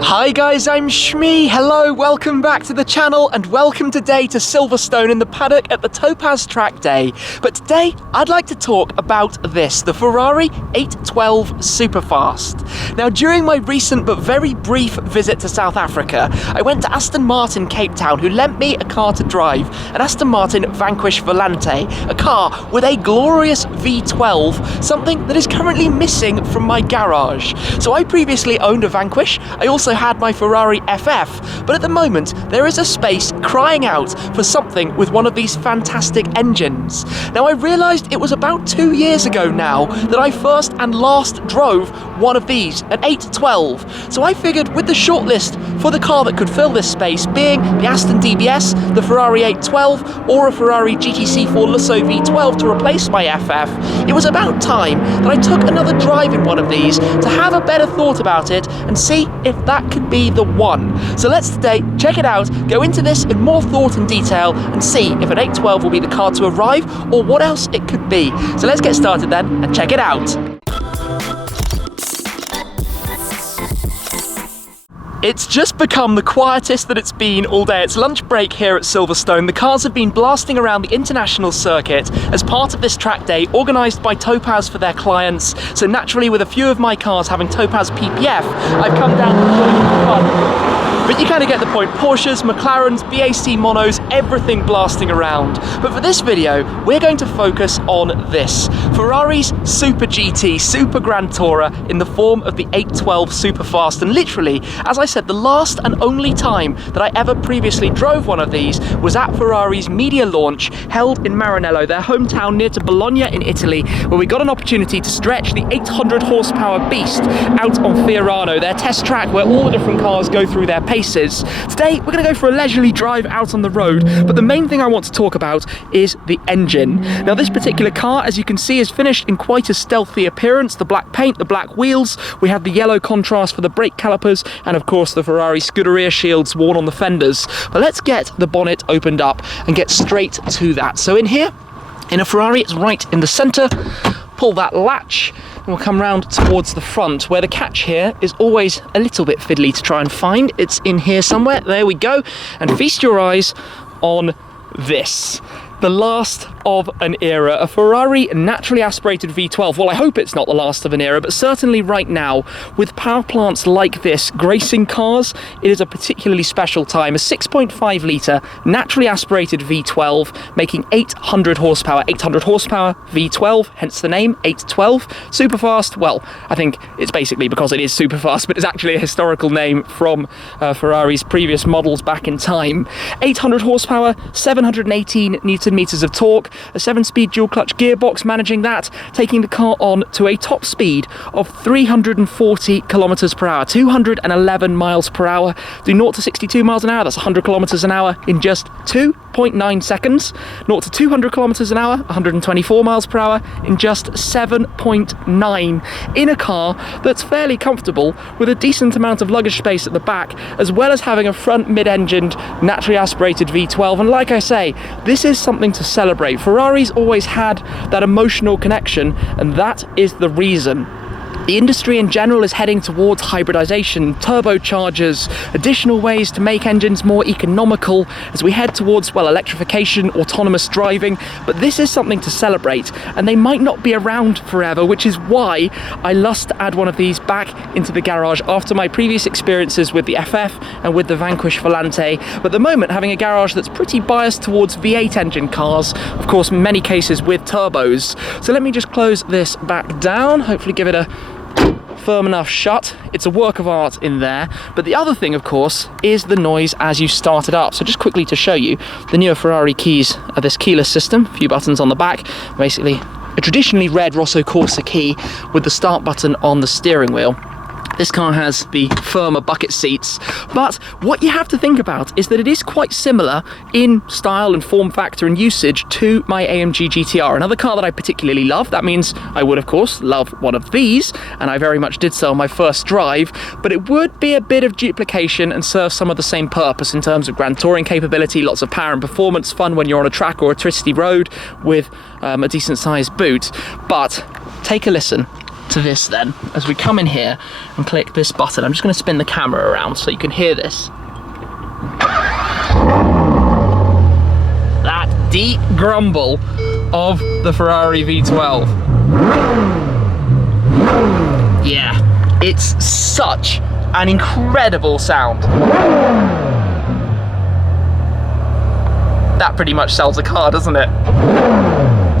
Hi guys, I'm Shmee. Hello, welcome back to the channel and welcome today to Silverstone in the paddock at the Topaz track day. But today I'd like to talk about this, the Ferrari 812 Superfast. Now during my recent but very brief visit to South Africa, I went to Aston Martin Cape Town who lent me a car to drive, an Aston Martin Vanquish Volanted, a car with a glorious V12, something that is currently missing from my garage. So I previously owned a Vanquish, I also had my Ferrari FF, but at the moment there is a space crying out for something with one of these fantastic engines. Now I realised it was about 2 years ago now that I first and last drove one of these, an 812, so I figured with the shortlist for the car that could fill this space being the Aston DBS, the Ferrari 812 or a Ferrari GTC4 Lusso V12 to replace my FF, it was about time that I took another drive in one of these to have a better thought about it and see if that could be the one. So let's today check it out, go into this in more thought and detail and see if an 812 will be the car to arrive or what else it could be. So let's get started then and check it out. It's just become the quietest that it's been all day. It's lunch break here at Silverstone. The cars have been blasting around the international circuit as part of this track day organised by Topaz for their clients. So naturally, with a few of my cars having Topaz PPF, I've come down to join in the fun. But you kind of get the point. Porsches, McLarens, BAC monos, everything blasting around. But for this video, we're going to focus on this. Ferrari's Super GT, Super Grand Tourer in the form of the 812 Superfast. And literally, as I said, the last and only time that I ever previously drove one of these was at Ferrari's media launch held in Maranello, their hometown near to Bologna in Italy, where we got an opportunity to stretch the 800 horsepower beast out on Fiorano, their test track where all the different cars go through their paces. Today, we're going to go for a leisurely drive out on the road, but the main thing I want to talk about is the engine. Now, this particular car, as you can see, is finished in quite a stealthy appearance. The black paint, the black wheels, we have the yellow contrast for the brake calipers, and of course the Ferrari Scuderia shields worn on the fenders. But let's get the bonnet opened up and get straight to that. So in here, in a Ferrari, it's right in the centre. Pull that latch and we'll come round towards the front, where the catch here is always a little bit fiddly to try and find. It's in here somewhere. There we go. And feast your eyes on this. The last of an era, a Ferrari naturally aspirated V12. Well, I hope it's not the last of an era, but certainly right now, with power plants like this gracing cars, it is a particularly special time. A 6.5 litre naturally aspirated V12 making 800 horsepower. 800 horsepower V12, hence the name 812. Superfast, well, I think it's basically because it is superfast, but it's actually a historical name from Ferrari's previous models back in time. 800 horsepower, 718 Newton meters of torque, a 7-speed dual clutch gearbox managing that, taking the car on to a top speed of 340 kilometers per hour, 211 miles per hour. Do 0 to 62 miles an hour, that's 100 kilometers an hour in just 2.9 seconds. 0 to 200 kilometers an hour, 124 miles per hour in just 7.9, in a car that's fairly comfortable with a decent amount of luggage space at the back, as well as having a front mid-engined naturally aspirated V12. And like I say, this is something to celebrate. Ferrari's always had that emotional connection, and that is the reason. The industry in general is heading towards hybridization, turbochargers, additional ways to make engines more economical as we head towards, well, electrification, autonomous driving, but this is something to celebrate, and they might not be around forever, which is why I lust to add one of these back into the garage after my previous experiences with the FF and with the Vanquish Volante. But at the moment, having a garage that's pretty biased towards V8 engine cars, of course, in many cases with turbos. So let me just close this back down, hopefully give it a firm enough shut. It's a work of art in there. But the other thing, of course, is the noise as you start it up. So just quickly to show you, the newer Ferrari keys are this keyless system, a few buttons on the back, basically a traditionally red Rosso Corsa key with the start button on the steering wheel. This car has the firmer bucket seats, but what you have to think about is that it is quite similar in style and form factor and usage to my AMG GTR, another car that I particularly love. That means I would, of course, love one of these, and I very much did so on my first drive, but it would be a bit of duplication and serve some of the same purpose in terms of grand touring capability, lots of power and performance, fun when you're on a track or a twisty road with a decent sized boot. But take a listen. to this then, as we come in here and click this button. I'm just going to spin the camera around so you can hear this. That deep grumble of the Ferrari V12. Yeah, it's such an incredible sound. That pretty much sells a car, doesn't it?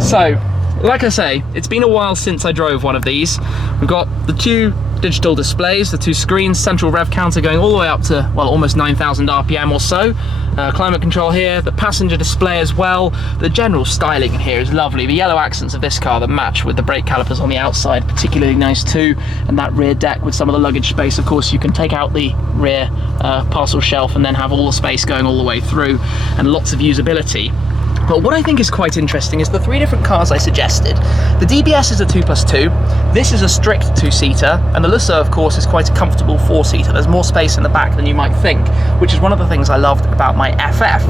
So, like I say, it's been a while since I drove one of these. We've got the two digital displays, the two screens, central rev counter going all the way up to, well, almost 9,000 RPM or so. Climate control here, the passenger display as well. The general styling in here is lovely. The yellow accents of this car that match with the brake calipers on the outside, particularly nice too. And that rear deck with some of the luggage space. Of course, you can take out the rear parcel shelf and then have all the space going all the way through, and lots of usability. But what I think is quite interesting is the three different cars I suggested. The DBS is a 2+2, this is a strict 2-seater, and the Lucid, of course, is quite a comfortable 4-seater. There's more space in the back than you might think, which is one of the things I loved about my FF.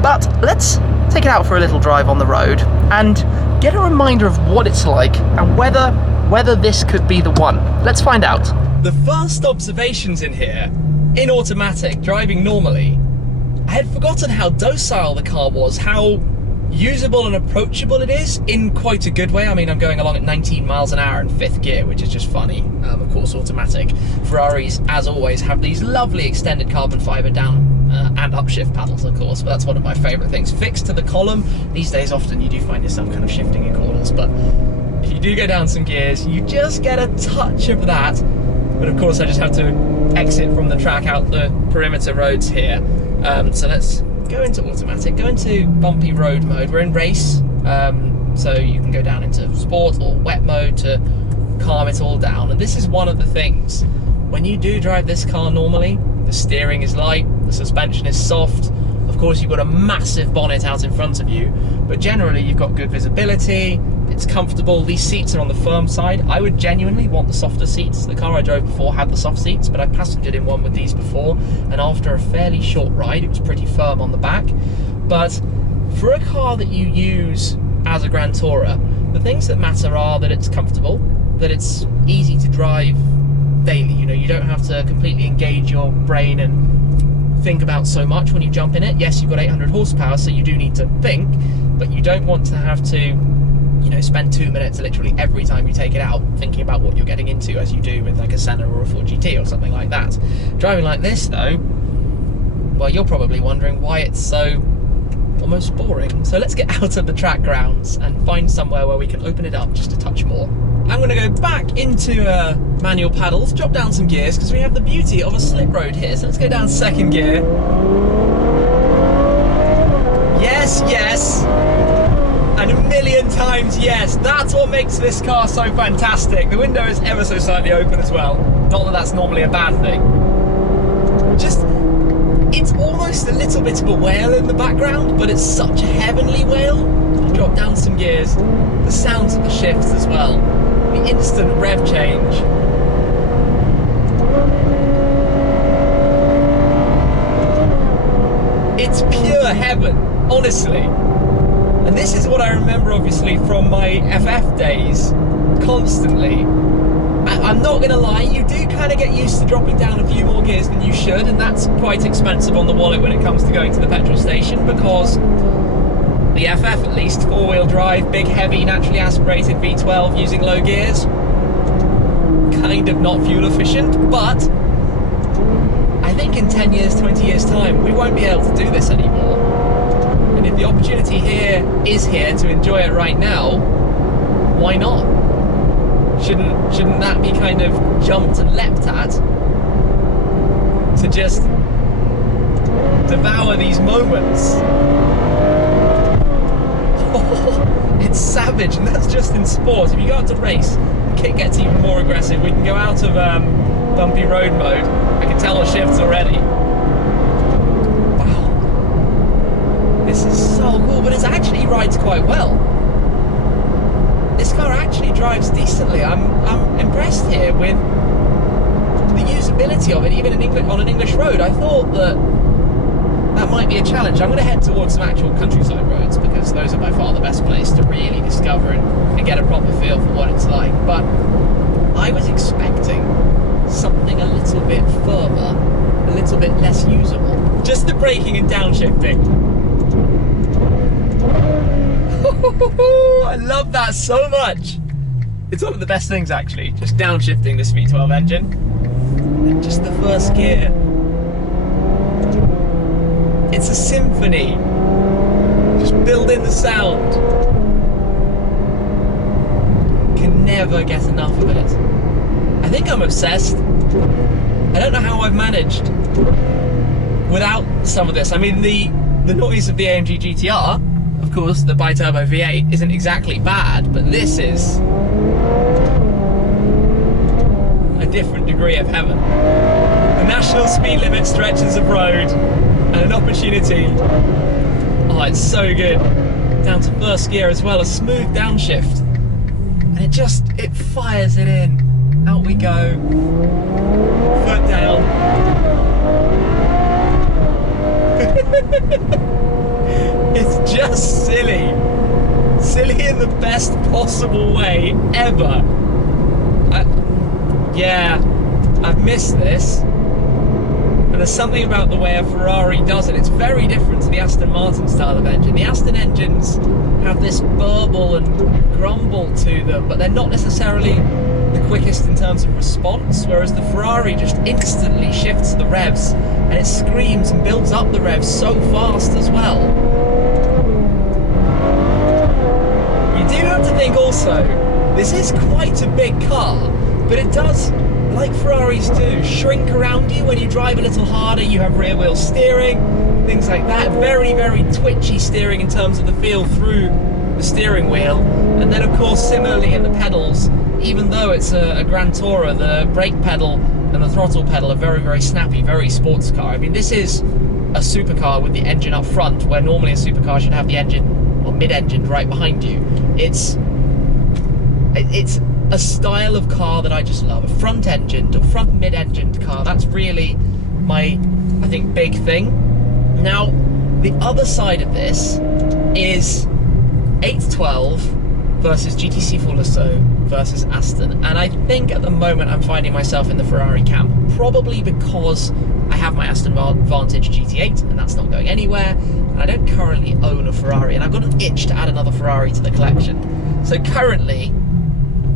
But let's take it out for a little drive on the road and get a reminder of what it's like and whether this could be the one. Let's find out. The first observations in here, in automatic, driving normally, I had forgotten how docile the car was, how usable and approachable it is in quite a good way. I mean, I'm going along at 19 miles an hour in 5th gear, which is just funny. Of course, automatic. Ferraris, as always, have these lovely extended carbon fibre down and upshift paddles, of course, but that's one of my favourite things. Fixed to the column, these days often you do find yourself kind of shifting in corners, but if you do go down some gears, you just get a touch of that. But of course, I just have to exit from the track out the perimeter roads here. So let's go into automatic, go into bumpy road mode. We're in race, so you can go down into sport or wet mode to calm it all down. And this is one of the things, when you do drive this car normally, the steering is light, the suspension is soft. Of course, you've got a massive bonnet out in front of you, but generally you've got good visibility, it's comfortable. These seats are on the firm side. I would genuinely want the softer seats. The car I drove before had the soft seats, but I passengered in one with these before, and after a fairly short ride, it was pretty firm on the back. But for a car that you use as a Grand Tourer, the things that matter are that it's comfortable, that it's easy to drive daily. You know, you don't have to completely engage your brain and think about so much when you jump in it. Yes, you've got 800 horsepower, so you do need to think, but you don't want to have to, you know, spend 2 minutes literally every time you take it out thinking about what you're getting into, as you do with like a Senna or a Ford GT or something like that. Driving like this though, well, you're probably wondering why it's so almost boring. So let's get out of the track grounds and find somewhere where we can open it up just a touch more. I'm going to go back into manual paddles, drop down some gears, because we have the beauty of a slip road here. So let's go down 2nd gear. Yes, yes. And a million times yes. That's what makes this car so fantastic. The window is ever so slightly open as well. Not that that's normally a bad thing. Just, it's almost a little bit of a wail in the background, but it's such a heavenly wail. I'll drop down some gears. The sounds of the shifts as well. The instant rev change. It's pure heaven, honestly. And this is what I remember, obviously, from my FF days, constantly. I'm not going to lie, you do kind of get used to dropping down a few more gears than you should, and that's quite expensive on the wallet when it comes to going to the petrol station, because the FF, at least, 4-wheel drive, big, heavy, naturally aspirated V12 using low gears, kind of not fuel efficient, but I think in 10 years, 20 years time, we won't be able to do this anymore. And if the opportunity here is here to enjoy it right now, why not? Shouldn't that be kind of jumped and leapt at to just devour these moments? Oh, it's savage, and that's just in sport. If you go out to race, the kit gets even more aggressive. We can go out of bumpy road mode. I can tell the shifts already. This is so cool, but it actually rides quite well. This car actually drives decently. I'm impressed here with the usability of it, even on an English road. I thought that might be a challenge. I'm going to head towards some actual countryside roads, because those are by far the best place to really discover and get a proper feel for what it's like. But I was expecting something a little bit firmer, a little bit less usable. Just the braking and downshifting. I love that so much. It's one of the best things actually, just downshifting this V12 engine. And just the first gear. It's a symphony. Just build in the sound. Can never get enough of it. I think I'm obsessed. I don't know how I've managed without some of this. I mean, the noise of the AMG GTR, of course, the bi-turbo V8 isn't exactly bad, but this is a different degree of heaven. The national speed limit stretches of road and an opportunity. Oh, it's so good. Down to first gear as well, a smooth downshift. And it fires it in. Out we go. Foot down. It's just silly. Silly in the best possible way ever. Yeah, I've missed this. And there's something about the way a Ferrari does it. It's very different to the Aston Martin style of engine. The Aston engines have this burble and grumble to them, but they're not necessarily the quickest in terms of response, whereas the Ferrari just instantly shifts the revs and it screams and builds up the revs so fast as well. You do have to think also, this is quite a big car, but it does, like Ferraris do, shrink around you when you drive a little harder. You have rear wheel steering, things like that. Very, very twitchy steering in terms of the feel through the steering wheel. And then of course, similarly in the pedals, even though it's a Grand Tourer, the brake pedal and the throttle pedal are very, very snappy, very sports car. I mean, this is a supercar with the engine up front, where normally a supercar should have the engine, or mid-engined, right behind you. It's a style of car that I just love. A front-engined or front mid-engined car, that's really my, I think, big thing. Now, the other side of this is 812 versus GTC Silverstone versus Aston, and I think at the moment I'm finding myself in the Ferrari camp, probably because I have my Aston Vanquish GT8 and that's not going anywhere, and I don't currently own a Ferrari, and I've got an itch to add another Ferrari to the collection. So currently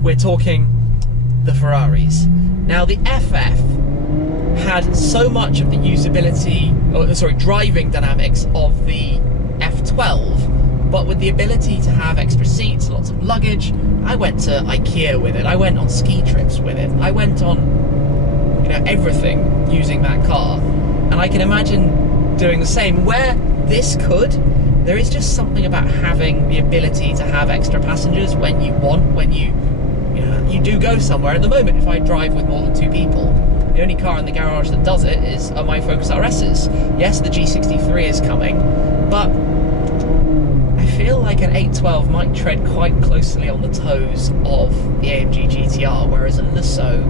we're talking the Ferraris. Now the FF had so much of the usability, driving dynamics of the F12, but with the ability to have extra seats, lots of luggage. I went to IKEA with it, I went on ski trips with it, I went on, everything using that car. And I can imagine doing the same. Where this could, there is just something about having the ability to have extra passengers when you want, when you do go somewhere. At the moment, if I drive with more than 2 people, the only car in the garage that does it are my Focus RSs. Yes, the G63 is coming, but I feel like an 812 might tread quite closely on the toes of the AMG GTR, whereas a Lusso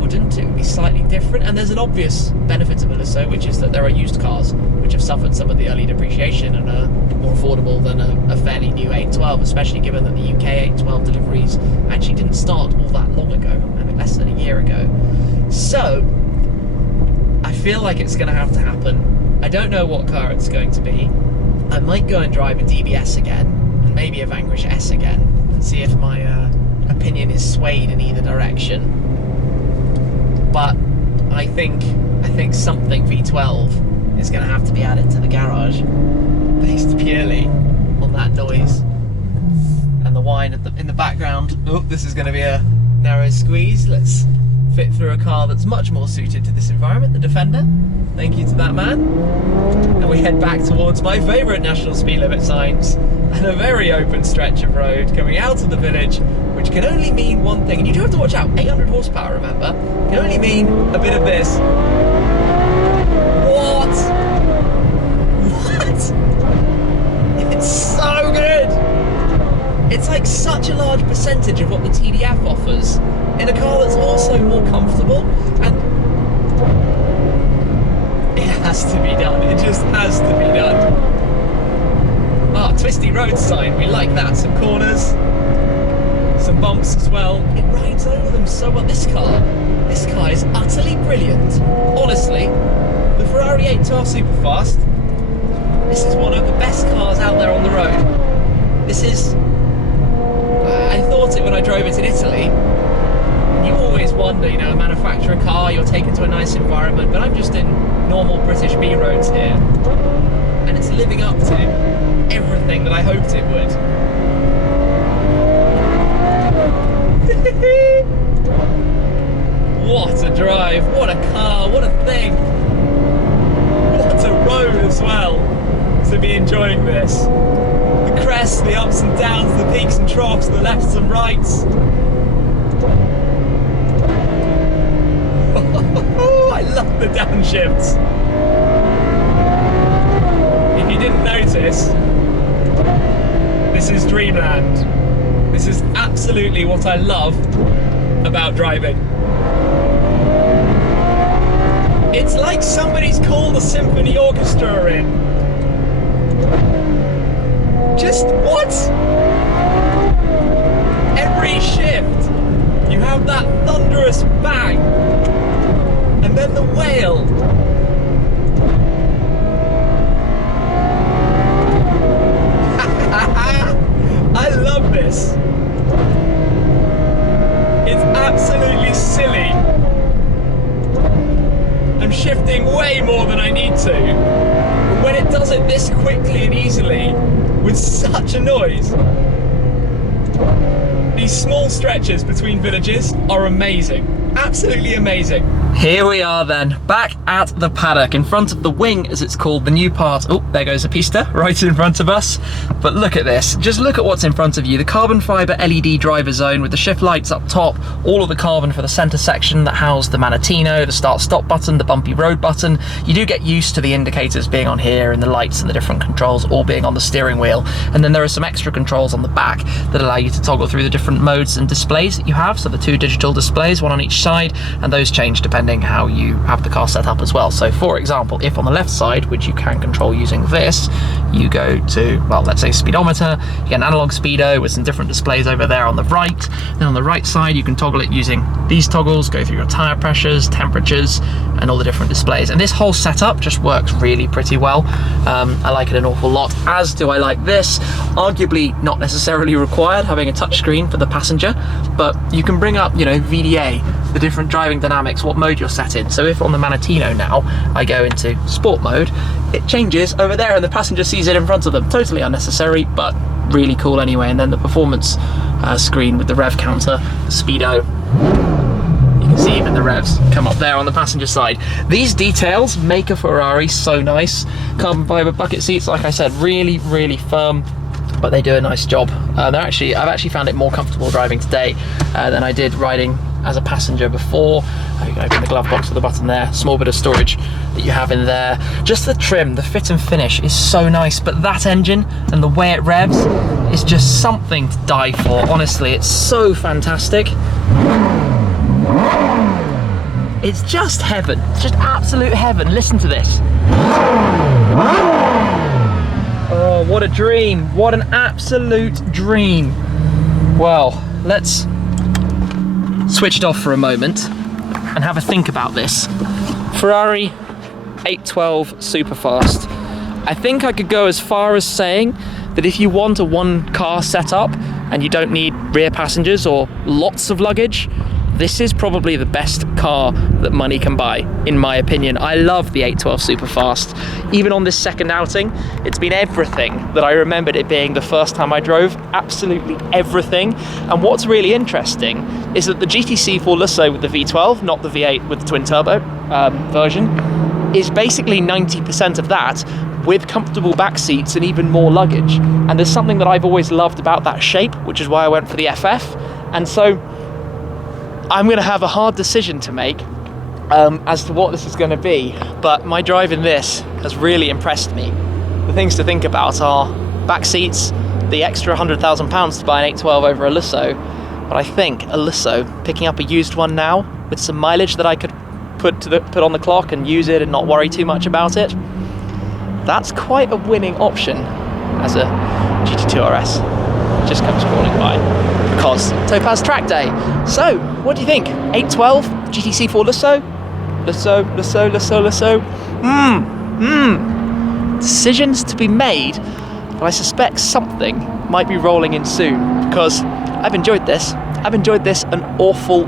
wouldn't. It would be slightly different, and there's an obvious benefit of a Lusso, which is that there are used cars which have suffered some of the early depreciation and are more affordable than a fairly new 812, especially given that the UK 812 deliveries actually didn't start all that long ago, I mean less than a year ago. So I feel like it's going to have to happen. I don't know what car it's going to be. I might go and drive a DBS again, and maybe a Vanquish S again, and see if my opinion is swayed in either direction. But I think something V12 is going to have to be added to the garage, based purely on that noise and the whine in the background. Oh, this is going to be a narrow squeeze. Let's fit through a car that's much more suited to this environment, the Defender. Thank you to that man. And we head back towards my favourite national speed limit signs and a very open stretch of road coming out of the village, which can only mean one thing, and you do have to watch out, 800 horsepower, remember, can only mean a bit of this. What? It's so good! It's like such a large percentage of what the TDF offers in a car that's also more comfortable, and it has to be done. It just has to be done. Ah, twisty road sign, we like that. Some corners, some bumps as well. It rides over them so well. This car is utterly brilliant. Honestly, the Ferrari 812 Superfast, this is one of the best cars out there on the road. This is, I thought it when I drove it in Italy. You always wonder, you know, a manufacturer car, you're taken to a nice environment, but I'm just in normal British B roads here, and it's living up to everything that I hoped it would. What a drive, what a car, what a thing. What a road as well, to be enjoying this. The crests, the ups and downs, the peaks and troughs, the lefts and rights. I love the downshifts. If you didn't notice, this is dreamland. This is absolutely what I love about driving. It's like somebody's called a symphony orchestra in. Just what? Every shift, you have that thunderous bang, and then the wail. I love this. It's absolutely silly. I'm shifting way more than I need to. But when it does it this quickly and easily, with such a noise, these small stretches between villages are amazing. Absolutely amazing. Here we are then, back at the paddock, in front of the wing as it's called, the new part. Oh, there goes a pista right in front of us. But look at this, just look at what's in front of you. The carbon fibre LED driver zone with the shift lights up top, all of the carbon for the centre section that house the Manettino, the start-stop button, the bumpy road button. You do get used to the indicators being on here and the lights and the different controls all being on the steering wheel. And then there are some extra controls on the back that allow you to toggle through the different modes and displays that you have. So the two digital displays, one on each side, and those change depending how you have the car set up as well. So for example, if on the left side, which you can control using this, you go to, well, let's say speedometer, you get an analog speedo with some different displays over there on the right. Then on the right side, you can toggle it using these toggles, go through your tire pressures, temperatures, and all the different displays. And this whole setup just works really pretty well. I like it an awful lot, as do I like this. Arguably not necessarily required, having a touchscreen for the passenger, but you can bring up, you know, VDA, the different driving dynamics, what mode you're set in. So if on the Manettino now, I go into sport mode, it changes over there and the passenger sees it in front of them. Totally unnecessary, but really cool anyway. And then the performance screen with the rev counter, the speedo, you can see even the revs come up there on the passenger side. These details make a Ferrari so nice. Carbon fibre bucket seats, like I said, really, really firm, but they do a nice job. I've actually found it more comfortable driving today than I did riding as a passenger before. You can open the glove box with a button there, small bit of storage that you have in there. Just the trim, the fit and finish is so nice, but that engine and the way it revs is just something to die for. Honestly, it's so fantastic. It's just heaven, it's just absolute heaven. Listen to this. Oh, what a dream, what an absolute dream. Well, let's switch it off for a moment and have a think about this. Ferrari 812 Superfast. I think I could go as far as saying that if you want a one car setup and you don't need rear passengers or lots of luggage, this is probably the best car that money can buy, in my opinion. I love the 812 Superfast. Even on this second outing, it's been everything that I remembered it being the first time I drove. Absolutely everything. And what's really interesting is that the GTC Lusso with the V12, not the V8 with the twin turbo version, is basically 90% of that, with comfortable back seats and even more luggage. And there's something that I've always loved about that shape, which is why I went for the FF. And so I'm going to have a hard decision to make as to what this is going to be, but my drive in this has really impressed me. The things to think about are back seats, the extra £100,000 to buy an 812 over a Lusso, but I think a Lusso, picking up a used one now with some mileage that I could put on the clock and use it and not worry too much about it, that's quite a winning option as a GT2 RS just comes crawling by. because Topaz track day. So, what do you think? 812 GTC4 Lasso? Decisions to be made, but I suspect something might be rolling in soon, because I've enjoyed this. I've enjoyed this an awful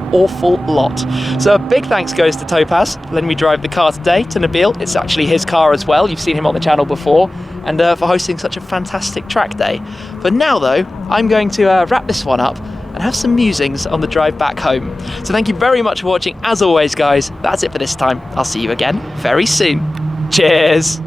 lot. So a big thanks goes to Topaz, letting me drive the car today, to Nabil. It's actually his car as well. You've seen him on the channel before, and for hosting such a fantastic track day. For now though, I'm going to wrap this one up and have some musings on the drive back home. So thank you very much for watching. As always, guys, that's it for this time. I'll see you again very soon. Cheers.